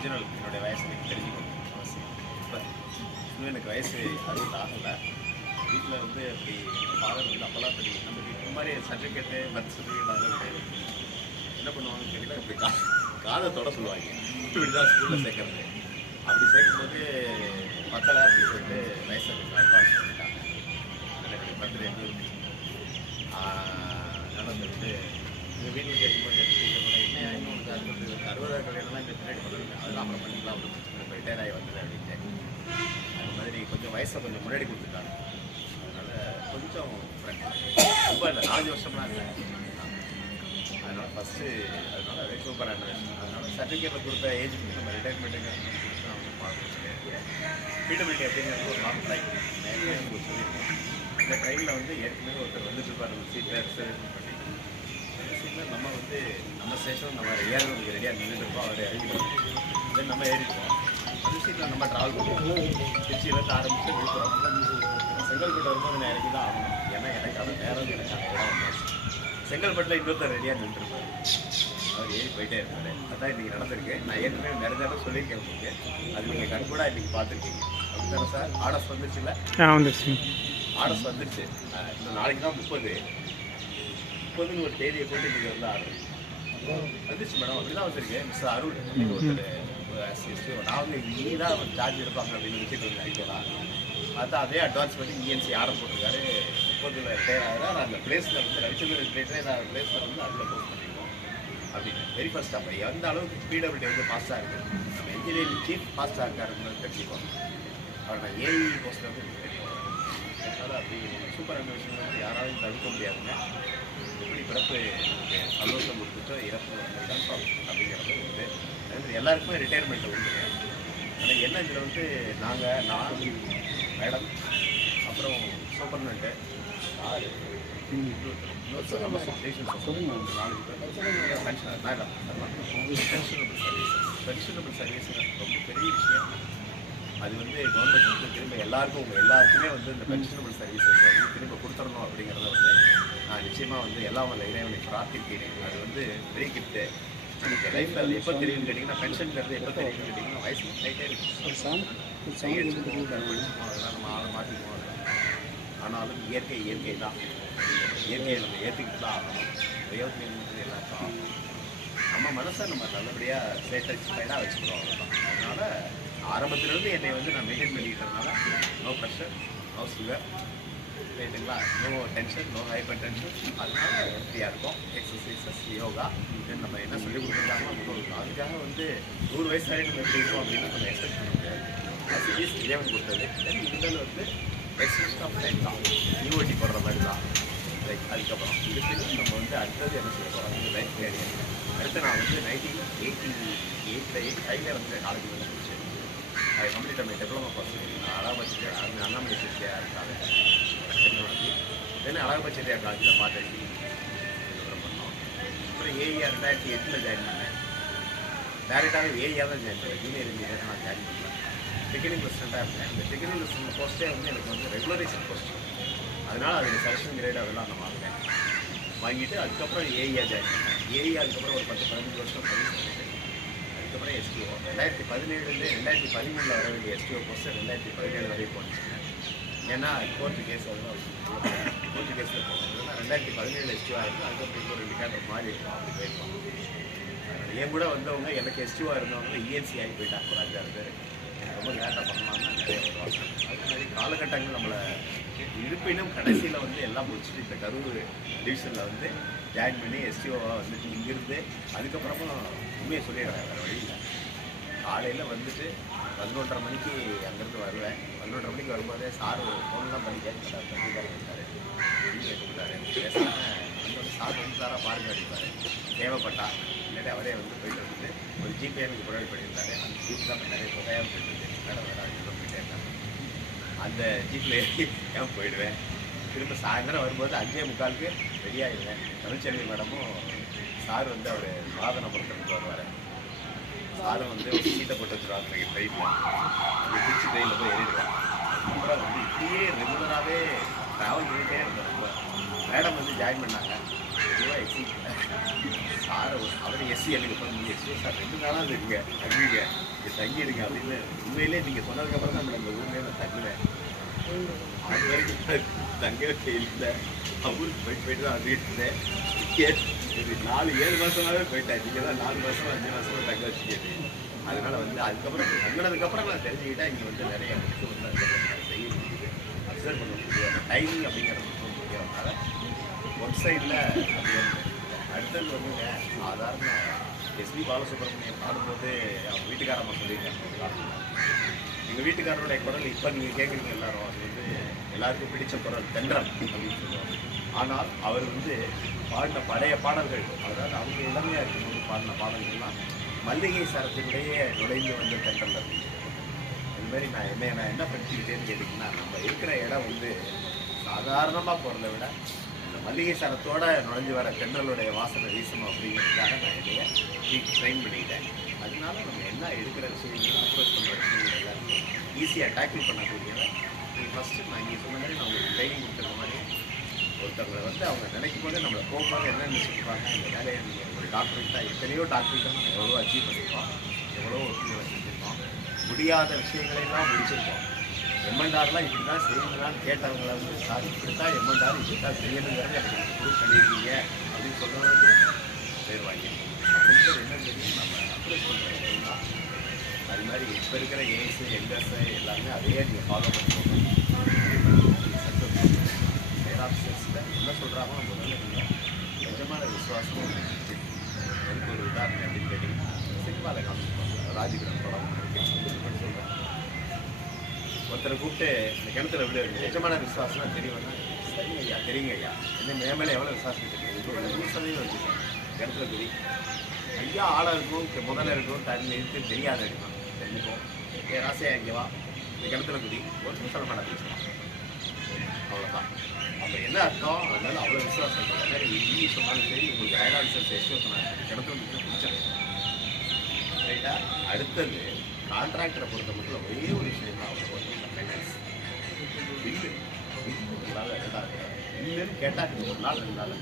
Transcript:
Original என்னுடைய வயசு எனக்கு தெரிஞ்சுக்கணும் அவசியம். இப்போ இன்னும் எனக்கு வயசு 60 ஆகலை. வீட்டில் வந்து அப்படி ஃபாதர் வந்து அப்போல்லாம் அப்படி நம்ம இந்த மாதிரி சர்டிஃபிகேட்டு பர்த் சர்டிஃபிகேட் அதெல்லாம் கிடையாது. என்ன பண்ணுவாங்கன்னு கேட்டிங்கன்னா இப்படி காதை தொட சொல்லுவாங்க. இப்படி தான் ஸ்கூலில் சேர்க்கறது. அப்படி சேர்க்கும்போது பத்தலை அப்படி சொல்லிட்டு வயசை கொஞ்சம் அட்வான்ஸ் பண்ணிட்டாங்க. என்னுடைய பர்த்டே எப்படி இருந்துச்சு அதனால் வந்து எங்கள் வீட்டில் கேட்கும்போது கூட என்ன இன்னும் உனக்கு 60 கல்யாணம்லாம் இந்த பின்னாடி பண்ணுவாங்க. அதெல்லாம் அப்புறம் பண்ணிக்கலாம் ஒரு பிரச்சனை இப்போ ரிட்டையர் ஆகி வந்தது அப்படின்ட்டு அது மாதிரி கொஞ்சம் வயசை கொஞ்சம் முன்னாடி கொடுத்துட்டாங்க. அதனால் கொஞ்சம் ரொம்ப இல்லை 4 வருஷம்லாம் இல்லை. அதனால் ஃபஸ்ட்டு அதனால் அதே சூப்பராக இருந்தது. அதனால் சர்டிஃபிகேட்டில் கொடுத்த ஏஜுக்கு நம்ம ரிட்டையர்மெண்ட்டுக்கு பீடபிலிட்டி அப்படிங்கிறது ஒரு லாங் ட்ரைவ். நிறைய உங்களுக்கு சொல்லியிருக்கோம். இந்த ட்ரெயினில் வந்து ஏற்கனவே ஒருத்தர் வந்துட்டு இருப்பார் அந்த சீட்டில் ரிசர்வேஷன் பண்ணி. அந்த சீட்டில் நம்ம வந்து நம்ம ஸ்டேஷன் நம்ம ஏறதுக்கு ரெடியாக நின்றுருப்போம். அவர் இறங்கிடுவோம். தென் நம்ம ஏறிடுவோம். அந்த சீட்டில் நம்ம ட்ராவல் பண்ணுவோம். திருச்சியிலேருந்து ஆரம்பித்து விழுப்புரம் செங்கல்பட்டு வரும்போது நான் இறங்கி தான் ஆகணும். ஏன்னா எனக்கு அது நேரம் எனக்கான இடம் வந்தாச்சு. செங்கல்பட்டில் இன்னொருத்தர் ரெடியாக நின்றுருப்பார். அவர் ஏறி போயிட்டே இருப்பார். அதான் இன்றைக்கி நடந்திருக்கு. நான் ஏற்கனவே நிறைய தடவை சொல்லியிருக்கேன் உங்களுக்கு. அது நீங்கள் கண்கூட இன்றைக்கி பார்த்துருக்கீங்க. அப்படித்தானே சார்? ஆர்டர்ஸ் வந்துச்சு இல்லை? வந்துருச்சு. ஆர்டர்ஸ் வந்துருச்சு. இந்த நாளைக்கு தான் 30 ஒரு தேதியை போட்டு இன்றைக்கி வந்து ஆர்டர் வந்துருச்சு மேடம். அப்படி தான் வந்திருக்கு. மிஸ்டர் அருள் அப்படின்னு ஒருத்தர் நான் வந்து இனி தான் சார்ஜ் எடுப்பாங்க அப்படின்னு வச்சுட்டு இருந்தேன். ஆக்சுவலாக பார்த்தா அதே அட்வான்ஸ் பண்ணி இஎன்சி ஆர்டர் போட்டிருக்காரு. 30 ரிட்டையர் ஆகுது. அந்த பிளேஸில் வந்து ரவிச்சந்திரன் ரிட்டையர் பிளேஸில் வந்து அதில் போஸ்ட் பண்ணியிருக்கோம் அப்படின்னு வெரி ஃபர்ஸ்ட். அப்போ எந்த அளவுக்கு பீடபிலிட்டி வந்து ஃபாஸ்ட்டாக இருக்குது. நம்ம இன்ஜினியரிங் சீஃப் ஃபாஸ்ட்டாக இருக்காருன்னு தெரிஞ்சுக்கோங்க. அவர் நான் ஏஇ போஸ்ட்டில் வந்து தெரியும். அதனால் அப்படி சூப்பரான விஷயம் வந்து யாராலையும் தடுக்க முடியாதுங்க. எப்படி பிறப்பு நமக்கு சந்தோஷம் கொடுத்துட்டோ இறப்பு வந்து கன்ஃபார்ம் அப்படிங்கிறது வந்து அது எல்லாருக்குமே ரிட்டையர்மெண்ட் உண்டு. ஆனால் என்ன இதில் வந்து நான் மேடம் அப்புறம் சூப்பர்னண்ட்டு சார் இன்னொரு நம்ம ஸ்டேஷன் 4 பேர் பென்ஷனர் மேடம் பென்ஷனபிள் சர்வீஸ் ரொம்ப பெரிய விஷயம். அது வந்து கவர்மெண்ட் வந்து திரும்ப எல்லாருக்குமே வந்து இந்த பென்ஷனபிள் சர்வீசஸ் வந்து திரும்ப கொடுத்துடணும் அப்படிங்கிறத வந்து நான் நிச்சயமாக வந்து எல்லாம் வல்ல இறைவனை பிரார்த்திக்கிறேன். அது வந்து பெரிய கிஃப்ட்டு. எனக்கு லைஃப்பில் அது எப்போ தெரியும்னு கேட்டிங்கன்னா பென்ஷன்கிறது எப்போ தெரியும்னு கேட்டிங்கன்னா வயசு லைட்டே இருக்கும். அதெல்லாம் நம்ம ஆளை மாற்றிக்குவோம். ஆனாலும் இயற்கை தான். இயற்கையை நம்ம ஏற்றுக்கிட்டு தான் ஆகணும். பிரயோஜனம் எல்லாத்தையும் ஆகணும். நம்ம மனசை நம்ம நல்லபடியாக சேட்டிஸ்ஃபைடாக வச்சுக்கிறோம். அவ்வளோதான். அதனால் ஆரம்பத்திலேருந்து என்னை வந்து நான் மெயின்டைன் பண்ணிக்கிட்டதுனால நோ ப்ரெஷர், நோ சுகர், ரைட்டுங்களா, no tension, no hypertension. அதனால ஹெல்த்தியாக இருக்கும். எக்ஸசைசஸ், யோகா தென் நம்ம என்ன சொல்லிக் கொடுத்துருக்காங்களோ கொடுக்கணும். அதுக்காக வந்து 100 வயசு வரைக்கும் நம்ம எப்படி இருக்கோம் அப்படின்னு நம்ம எக்ஸ்பெக்ட் பண்ண முடியாது. ஆக்சிஜிஸ் இறைவன் கொடுத்தது. தென் இதில் வந்து எக்ஸசைஸ் ஆஃப் லைஃப் தான். யூஓடி போடுற மாதிரி தான். லைக் அதுக்கப்புறம் இதுக்கு நம்ம வந்து அடுத்தது என்ன செய்ய போகிறோம் இந்த லைஃப் கேரியர். அடுத்து நான் வந்து 1985 வந்து காலேஜ் வந்து முடிச்சேன். அது கம்ப்ளீட் பண்ண diploma course Alagappa Chettiar Annamalai Chettiar college technology. Then Alagappa Chettiar காலேஜில் பார்த்து பண்ணோம். அப்புறம் ஏஇஆர் 2008 ஜாயின் பண்ணேன். டேரெக்டாகவே ஏஇஆர் தான் ஜாயின் பண்ணேன். ஜூனியர் இன்ஜினியர் நான் ஜாயின் பண்ணேன். டெக்னிக்கல் அசிஸ்டண்ட்டாக இருந்தேன். இந்த டெக்னிக்கல் அசிஸ்டன்ட் போஸ்ட்டே வந்து எனக்கு வந்து ரெகுலரைசேஷன் போஸ்ட். அதனால் அது செலக்ஷன் கிரேட் அதெல்லாம் நான் வாங்கிட்டு அதுக்கப்புறம் ஏஇஆர் ஜாயின் பண்ணேன். ஏஇஆருக்கப்புறம் ஒரு 10-15 வருஷம் சர்வீஸ் பண்ணிட்டு அதுக்கப்புறம் எஸ்டிஓ 2017 2013 வர வேண்டிய எஸ்டிஓ போஸ்ட்டு 2017 வரையும் போட்டுச்சுங்க. ஏன்னா கோர்ட்டு கேஸ் அதெல்லாம் கோர்ட்டு கேஸில் போனதுன்னா 2017 எஸ்டிஓ ஆகிருக்கும். அதுக்கப்புறம் இப்போ 2 கேண்டர் மாறி இருக்கும். அப்படி போயிருப்பாங்க. என் கூட வந்தவங்க எனக்கு எஸ்டிஓ இருந்தவங்க இஎன்சி ஆகி போயிட்டாங்க. ஒரு 5-6 பேர் ரொம்ப லேட்டாக பண்ணலாம்னா நிறைய வருவாங்க. அது மாதிரி காலகட்டங்கள் நம்மளை இருப்பினும் கடைசியில் வந்து எல்லாம் முடிச்சுட்டு இந்த கரூர் டிவிஷனில் வந்து ஜாயின் பண்ணி எஸ்டிஓவாக வந்துட்டு இங்கிருந்து அதுக்கப்புறமா உண்மையை சொல்லிடுறேன். வேறு வழியில் காலையில் வந்துட்டு 11:30 மணிக்கு அங்கேருந்து வருவேன். 11:30 மணிக்கு வரும்போதே சார் ஃபோன்லாம் பண்ணி கேட்குறாரு. பத்திரிக்காரர் இருக்காரு கேட்டுக்கிட்டாரு பேசாமல் அந்த சார் வந்து சாராக பாருங்க அடிப்பார். தேவைப்பட்டா இல்லாட்டி அவரே வந்து போயிட்டு வந்துட்டு ஒரு ஜிபே எனக்கு ப்ரொவைட் பண்ணியிருந்தாரு. அந்த ஜீப் தான் நிறைய தொகையாக போயிட்டு மேடம் வேறு போயிட்டே இருக்காங்க. அந்த ஜீப்பில் ஏறி ஏன் போயிடுவேன். திரும்ப சாயந்தரம் வரும்போது 5:45க்கு ரெடியாகிடுவேன். தமிழ்ச்செல்வி மேடமும் சார் வந்து அவர் வாதனபுரத்துக்கு வருவார். சாரும் வந்து ஒரு சீட்டை போட்டு வச்சுருவாங்க எனக்கு ட்ரெயினில். அந்த திருச்சி ட்ரெயினில் போய் ஏறிடுவேன். அப்புறம் வந்து இப்படியே ரெகுலராகவே ட்ராவல் பண்ணிகிட்டே இருந்தேன். ரொம்ப மேடம் வந்து ஜாயின் பண்ணாங்க. ரூபா எஸ்சி சார் அவர் எஸ்சி எனக்கு பண்ணி எஸ்சி சார் 2 நாளாக இருக்குங்க தங்குங்க இங்கே தங்கிடுங்க அப்படின்னு உண்மையிலே நீங்கள் சொன்னதுக்கப்புறம் தான் இந்த ஊர்லேயே நான் தங்குனேன். அது வரைக்கும் தங்கவே இல்லை. ஊருக்கு போயிட்டு தான் வந்துட்டு இருந்தேன். ஒரு 4-7 மாதமாகவே போயிட்டேன். நீங்கள் தான் 4 மாதமாக 5 மாதமாக தங்க வச்சுக்கிட்டு. அதனால் வந்து அதுக்கப்புறம் தங்கினதுக்கப்புறம் நான் தெரிஞ்சுக்கிட்டேன் இங்கே வந்து நிறைய செய்ய முடியுது, அப்சர்வ் பண்ண முடியுது. அந்த டைமிங் அப்படிங்கிறது ரொம்ப முக்கியம்னால ஒன் சைடில் அப்படியே. அடுத்தது வந்துங்க சாதாரண எஸ்பி பாலசுப்ரமணியம் பாடும்போது அவங்க வீட்டுக்காரம்மா சொல்லியிருக்காங்க, எங்கள் வீட்டுக்காரருடைய குரல் இப்போ நீங்கள் கேட்குறீங்க எல்லாரும், அது வந்து எல்லாருக்கும் பிடிச்ச குரல் தென்றல் அப்படின்னு சொல்லுவாங்க. ஆனால் அவர் வந்து பாடின பழைய பாடல்கள், அதாவது அவங்க இளமையாக இருக்கும்போது பாடின பாடல்கள்லாம் மல்லிகை சரத்தினுடைய நுழைந்து வந்த தென்றல் அப்படின்னு சொல்லுவாங்க. அதுமாதிரி நான் என்ன படிச்சுக்கிட்டேன்னு கேட்டிங்கன்னா, நம்ம இருக்கிற இடம் வந்து சாதாரணமாக போகிறத விட இந்த மல்லிகை சரத்தோடு நுழைஞ்சு வர தென்றலுடைய வாசனை வீசணும் அப்படிங்கிறதுக்காக நான் என்னைய ட்ரெயின் பண்ணிக்கிட்டேன். அதனால நம்ம என்ன எடுக்கிற விஷயங்கள் அப்ரோச் பண்ணுற விஷயங்கள் எல்லாருமே ஈஸியாக டேக்கிள் பண்ணக்கூடியதை ஃபஸ்ட்டு நான் இங்கே சொன்ன மாதிரி நான் உங்களுக்கு ட்ரைனிங் கொடுக்குற மாதிரி ஒருத்தவங்களை வந்து அவங்க நினைக்கும் போது நம்மளை போகும்போது என்ன நினச்சிருப்பாங்க, இந்த வேலையை நீங்கள் ஒரு டாக்டர்கிட்ட எத்தனையோ டாக்டர்கிட்ட நம்ம எவ்வளோ அச்சீவ் பண்ணியிருக்கோம், எவ்வளோ ஒர்க்குகளை செஞ்சுருக்கோம், முடியாத விஷயங்களையெல்லாம் முடிச்சிருக்கோம். எம்என்ஆர்லாம் இப்படி தான் செய்யணுங்களான்னு கேட்டவங்களை வந்து சார் இப்படி தான் எம்என்ஆர் இப்படி தான் செய்யணுங்கிறத எனக்கு ப்ரூவ் பண்ணியிருக்கீங்க அப்படின்னு சொல்கிறவங்க பேர் வாங்கியிருக்கோம். அப்படின்றது என்ன தெரியும், நம்ம அப்ரோச் பண்ணுற விஷயம்தான். அது மாதிரி இப்போ இருக்கிற ஏஎஸ் எல்எஸ் எல்லாமே அதையே நீங்கள் ஃபாலோ பண்ணிக்கோங்க. பேராஃபிசர்ஸில் என்ன சொல்கிறாங்களோ முதல்ல நீங்கள் நிஜமான விசுவாசமும் எனக்கு ஒரு உதாரணம் அப்படின்னு கேட்டிங்கன்னா சினிமாவில் காமிச்சிருப்பாங்க. ராஜகிரண் படம் சொல்கிறேன், ஒருத்தரை கூப்பிட்டு இந்த கிணத்துல விட நிஜமான விசுவாசம்னா தெரியும்னா, சரிங்க ஐயா தெரியுங்க ஐயா, என்ன மேலே எவ்வளோ விசுவாசம் தெரியும், இது ஒரு 100% வச்சுருக்கேன் கிணத்துல குதி ஐயா, ஆழம் இருக்கும் முதல்ல இருக்கும் தண்ணி இருக்கு தெரியாத இருக்கும் தெரிஞ்சுக்கும், ராசையா இங்கே வா இந்த கிணத்துல குதி ஒன்றும் சொல்ல மாட்டேன் பேசுவான், அவ்வளோதான். அப்போ என்ன அர்த்தம், அதனால அவ்வளோ விசுவாசம் இருக்குது. அதே மாதிரி இங்கிலீஷ் சொன்னாலும் சரி, உங்களுக்கு ஐரான்சர்ஸ் எஸ்யூ சொன்னாங்க கிணத்துல குதி பிடிச்சேன் ரைட்டா. அடுத்தது கான்ட்ராக்டரை பொறுத்த மட்டும் ஒரே ஒரு விஷயம் தான், அவங்க ஃபைனான்ஸ் பில்லு உங்களால் இல்லைன்னு கேட்டால் ஒரு நாள் 2 நாள்